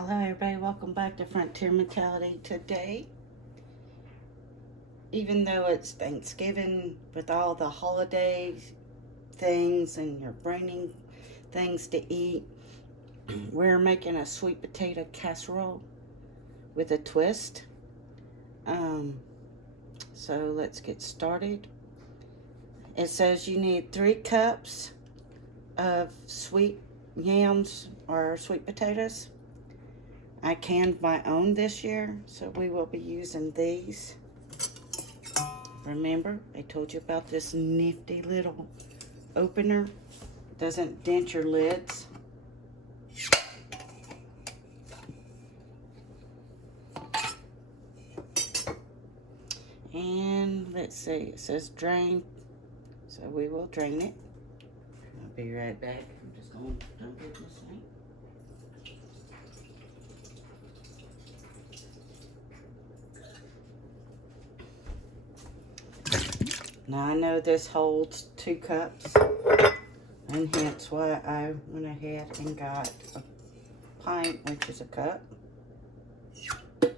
Hello everybody, welcome back to Frontier Mentality. Today, even though it's Thanksgiving with all the holiday things and you're bringing things to eat, we're making a sweet potato casserole with a twist. So let's get started. It says you need 3 cups of sweet yams or sweet potatoes. I canned my own this year, so we will be using these. Remember, I told you about this nifty little opener. Doesn't dent your lids. And let's see, it says drain, so we will drain it. I'll be right back. I'm just going to dump it in the sink. Now I know this holds 2 cups, and hence why I went ahead and got a pint, which is a cup. So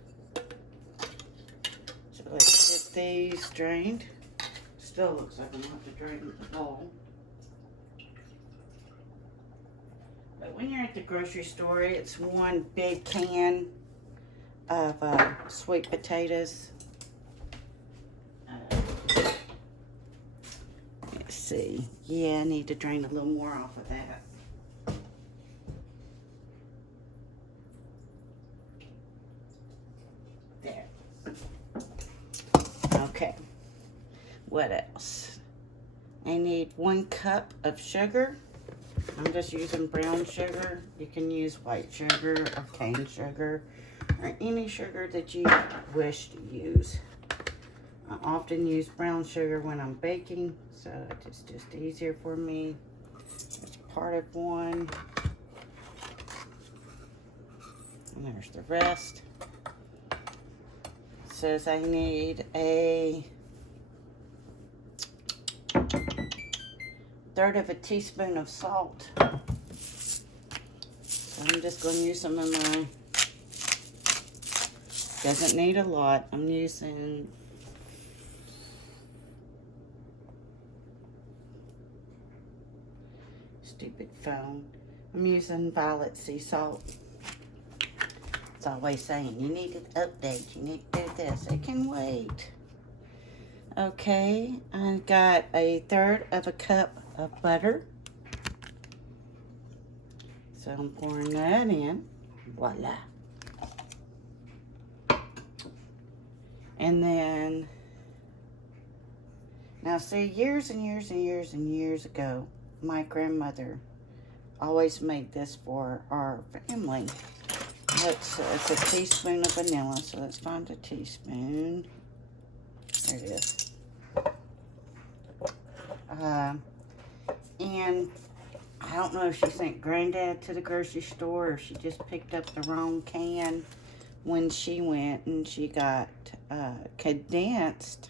let's get these drained. Still looks like I'm going to have to drain the bowl. But when you're at the grocery store, it's one big can of sweet potatoes. Let's see. Yeah, I need to drain a little more off of that. There. Okay. What else? I need 1 cup of sugar. I'm just using brown sugar. You can use white sugar or cane sugar or any sugar that you wish to use. I often use brown sugar when I'm baking, so it's just easier for me. It's part of 1. And there's the rest. It says I need a 1/3 of a teaspoon of salt. So I'm just going to use some of my, doesn't need a lot. I'm using stupid phone. I'm using violet sea salt. It's always saying, you need to update, you need to do this. It can wait. Okay, I got a 1/3 of a cup of butter. So I'm pouring that in. Voila. And then, now see, years and years and years and years ago, my grandmother always made this for our family. It's a teaspoon of vanilla, so let's find a teaspoon. There it is. And I don't know if she sent Granddad to the grocery store or she just picked up the wrong can when she went and she got condensed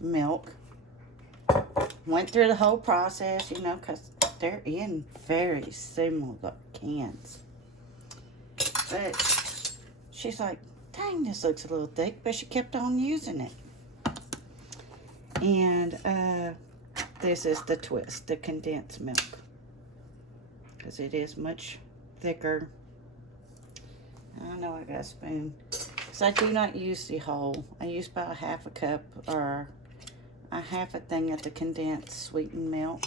milk. Went through the whole process, you know, because they're in very similar cans. But she's like, dang, this looks a little thick, but she kept on using it. And this is the twist, the condensed milk, because it is much thicker. I know I got a spoon, because I do not use the whole. I use about 1/2 cup or a 1/2 thing of the condensed sweetened milk,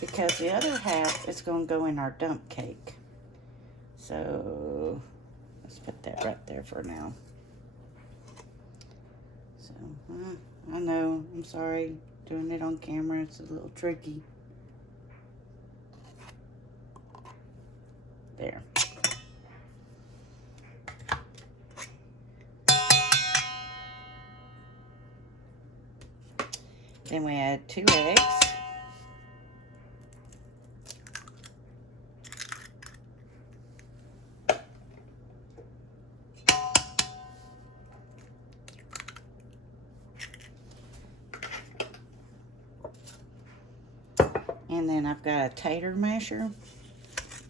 because the other 1/2 is going to go in our dump cake. So let's put that right there for now. So I know, I'm sorry, doing it on camera, it's a little tricky. There. Then we add 2 eggs. And then I've got a tater masher.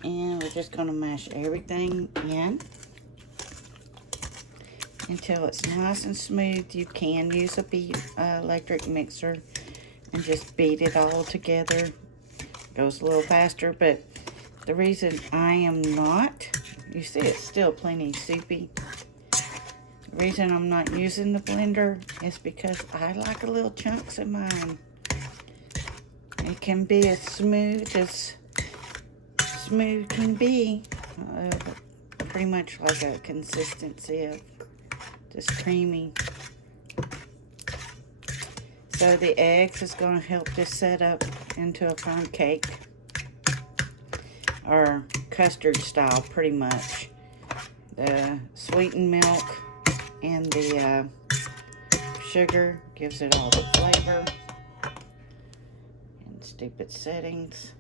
And we're just going to mash everything in until it's nice and smooth. You can use a electric mixer and just beat it all together. Goes a little faster, but the reason I am not, you see it's still plenty soupy. The reason I'm not using the blender is because I like a little chunks in mine. It can be as smooth can be. Pretty much like a consistency of just creamy. So the eggs is going to help this set up into a fine cake. Or custard style, pretty much. The sweetened milk and the sugar gives it all the flavor. And stupid settings.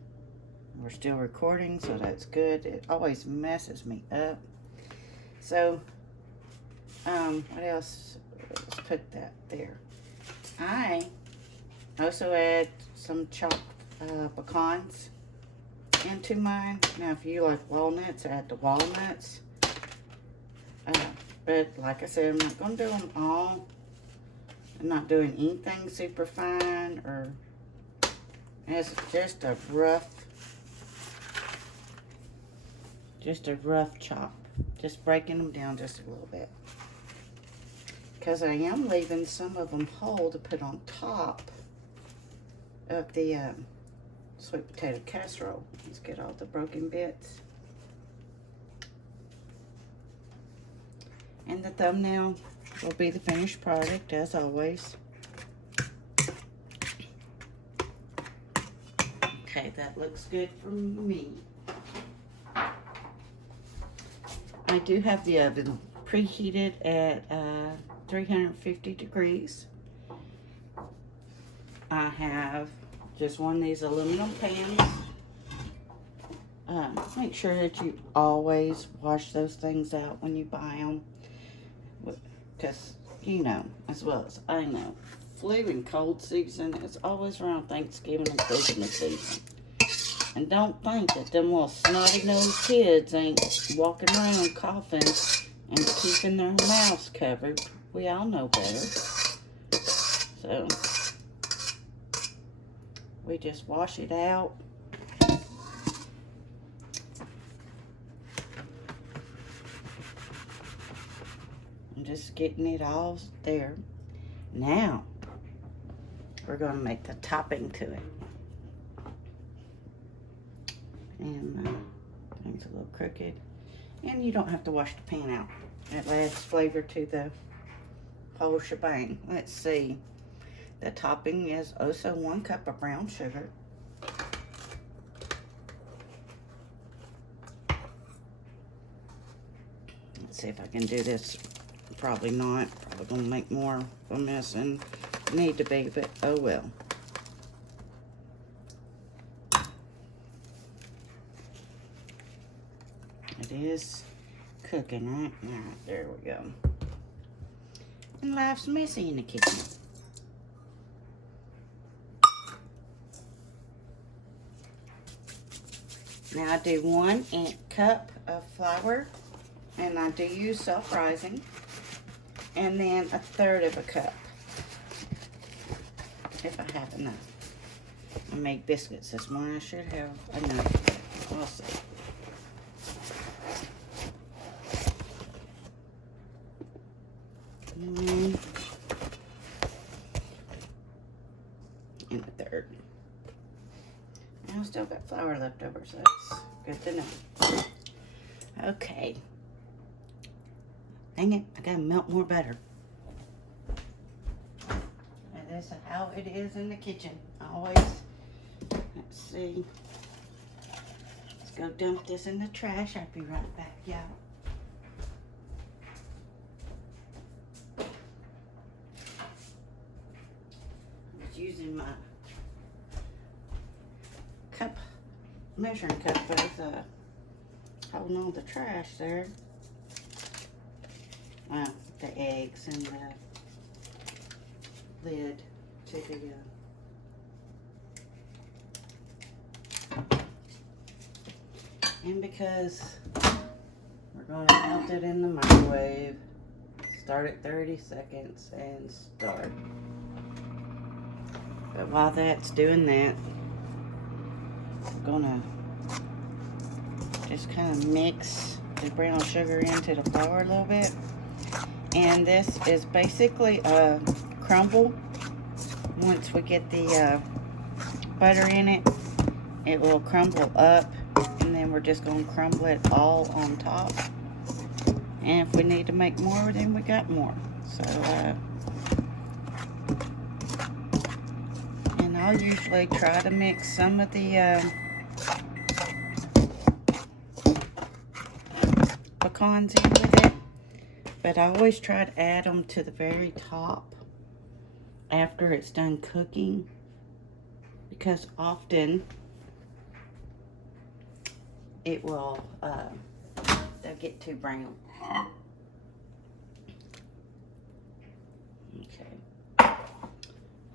We're still recording, so that's good. It always messes me up. So, what else? Let's put that there. I also add some chopped pecans into mine. Now, if you like walnuts, add the walnuts. But like I said, I'm not going to do them all. I'm not doing anything super fine, or it's just a rough chop. Just breaking them down just a little bit. Because I am leaving some of them whole to put on top of the sweet potato casserole. Let's get all the broken bits. And the thumbnail will be the finished product, as always. Okay, that looks good for me. I do have the oven preheated at 350 degrees. I have just one of these aluminum pans. Make sure that you always wash those things out when you buy them. Because, you know, as well as I know, flu and cold season is always around Thanksgiving and Christmas season. And don't think that them little snotty-nosed kids ain't walking around coughing and keeping their mouths covered. We all know better. So, we just wash it out. I'm just getting it all there. Now, we're going to make the topping to it. And things a little crooked. And you don't have to wash the pan out. It adds flavor to the whole shebang. Let's see. The topping is also 1 cup of brown sugar. Let's see if I can do this. Probably not. Probably gonna make more of a mess than need to be, but oh well. It is cooking, right? Alright, there we go. And life's messy in the kitchen. Now I do 1 cup of flour, and I do use self-rising, and then 1/3 of a cup, if I have enough. I made biscuits this morning. I should have enough. We'll see. And 1/3. I still got flour left over, so that's good to know. Okay. Dang it, I gotta melt more butter. And that's how it is in the kitchen. Always. Let's see. Let's go dump this in the trash. I'll be right back, y'all. I'm just using my measuring cup as holding on the trash there. The eggs and the lid to the And because we're going to melt it in the microwave, start at 30 seconds and start. But while that's doing that, I'm gonna just kind of mix the brown sugar into the flour a little bit. And this is basically a crumble. Once we get the butter in it, it will crumble up, and then we're just going to crumble it all on top. And if we need to make more, then we got more. So, and I'll usually try to mix some of the pecans in with it, but I always try to add them to the very top after it's done cooking, because often it will they'll get too brown. Okay,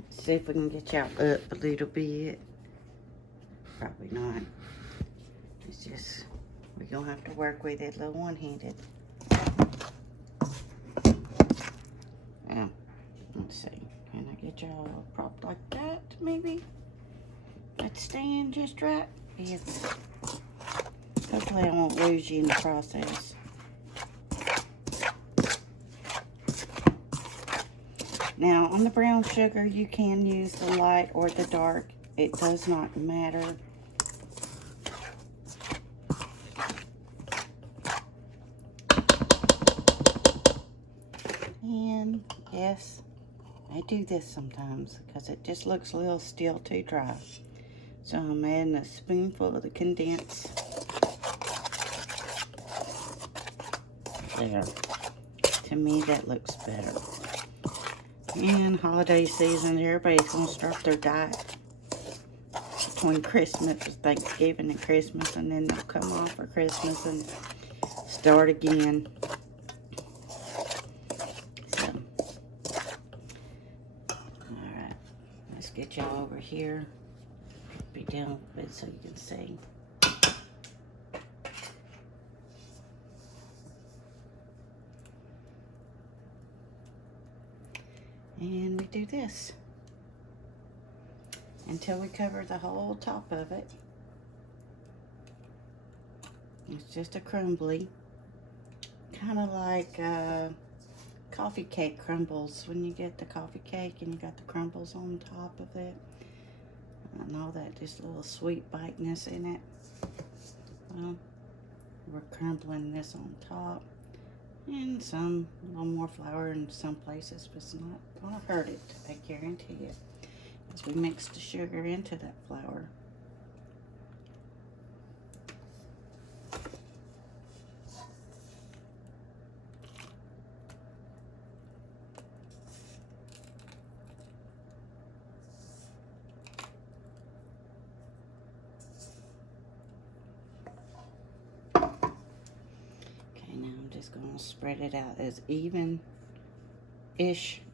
let's see if we can get y'all up a little bit. Probably not. It's just, we're gonna have to work with it a little one-handed. Yeah, let's see. Can I get y'all propped like that, maybe? Let's stand just right. Yes. Hopefully I won't lose you in the process. Now, on the brown sugar, you can use the light or the dark. It does not matter. And yes, I do this sometimes because it just looks a little still too dry. So I'm adding a spoonful of the condensed. There. To me, that looks better. And holiday season, everybody's going to start their diet between Christmas, Thanksgiving and Christmas, and then they'll come off for Christmas and start again. So, alright, let's get y'all over here. Be down with it so you can see. And we do this until we cover the whole top of it. It's just a crumbly, kind of like coffee cake crumbles when you get the coffee cake and you got the crumbles on top of it and all that, just a little sweet biteness in it. Well, we're crumbling this on top. And some, a little more flour in some places, but it's not going to hurt it, I guarantee it. As we mix the sugar into that flour. Just going to spread it out as even-ish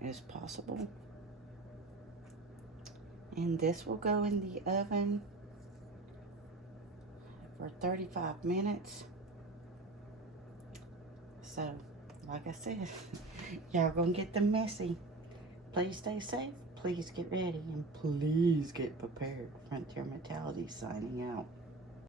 as possible. And this will go in the oven for 35 minutes. So, like I said, y'all gonna get them messy. Please stay safe. Please get ready. And please get prepared. Frontier Mentality signing out.